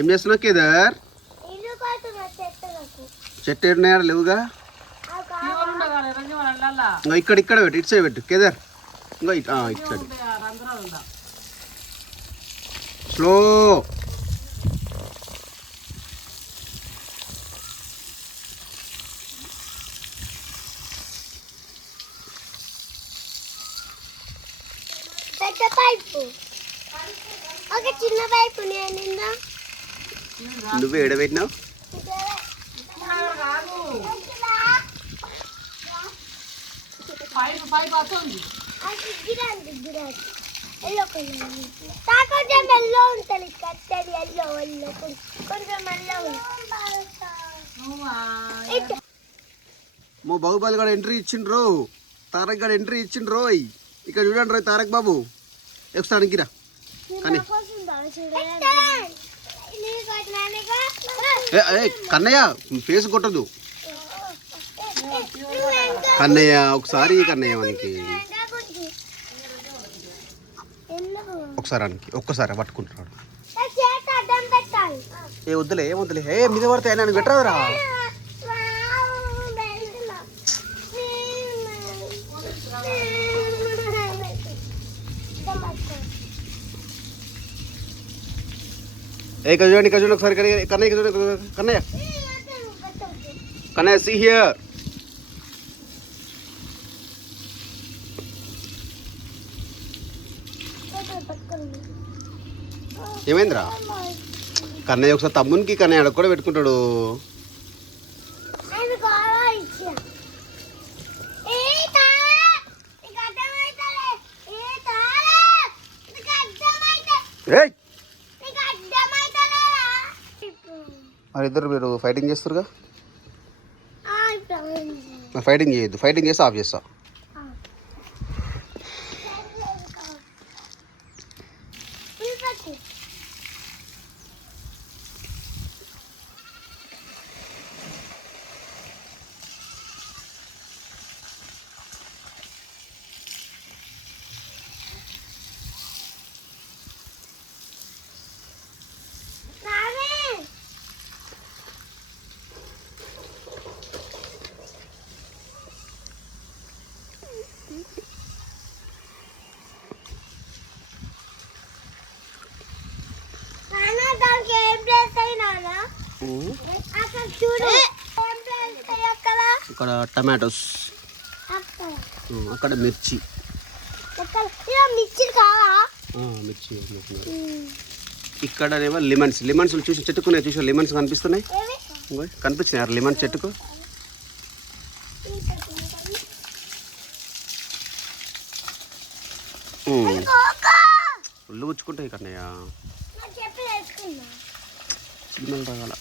ఏం చేస్తున్నావు కేదార్? చెట్టు ఏడున్నాయా లేవుగా? ఇంకా ఇక్కడ ఇక్కడ పెట్టు, ఇటు సైడ్ పెట్టు కేదార్. ఇంకా ఇటు సైడ్ స్లో. చిన్న పైపు నువ్వు ఏడబెట్టినావు? మో బాహుబలి గడ ఎంట్రీ ఇచ్చిండ్రు, తారక్ గడ ఎంట్రీ ఇచ్చిండ్రు. ఇక్కడ చూడండి రోయ్ తారక్ బాబు ఒకసారి గిరా కానీ కన్నయ్య ఫేస్ కొట్టదు. కన్నయ్య ఒకసారి కన్నయ్య మనకి ఒకసారి అనికి ఒక్కసారి పట్టుకుంటున్నాడు. ఏ వద్దులే ఏం వద్దులే, ఏ మీద పడతాయి నన్ను పెట్టరాదురా. ఏ చూడండి ఇక్కడ చూడండి ఒకసారి కన్నయ్య చూడండి. Kannayya Kannayya see here. ఏమైందిరా? కన్నయ్య ఒకసారి తమ్మునికి కన్నయ్య అడగ కూడా పెట్టుకుంటాడు. మరి ఇద్దరు మీరు ఫైటింగ్ చేస్తారుగా? ఫైటింగ్ చేయొద్దు, ఫైటింగ్ చేస్తే ఆఫ్ చేస్తా. ఇక్కడ టమాటోస్, అక్కడ మిర్చి. మిర్చి ఇక్కడనేమో లెమన్స్. లెమన్స్ చూసి చెట్టుకున్నాయి, చూసి లెమన్స్ కనిపిస్తున్నాయి, కనిపించినాయి లెమన్స్ చెట్టుకు. ఒళ్ళు పుచ్చుకుంటాయి కన్నయ్య, సిగ్నల్ రాగాల.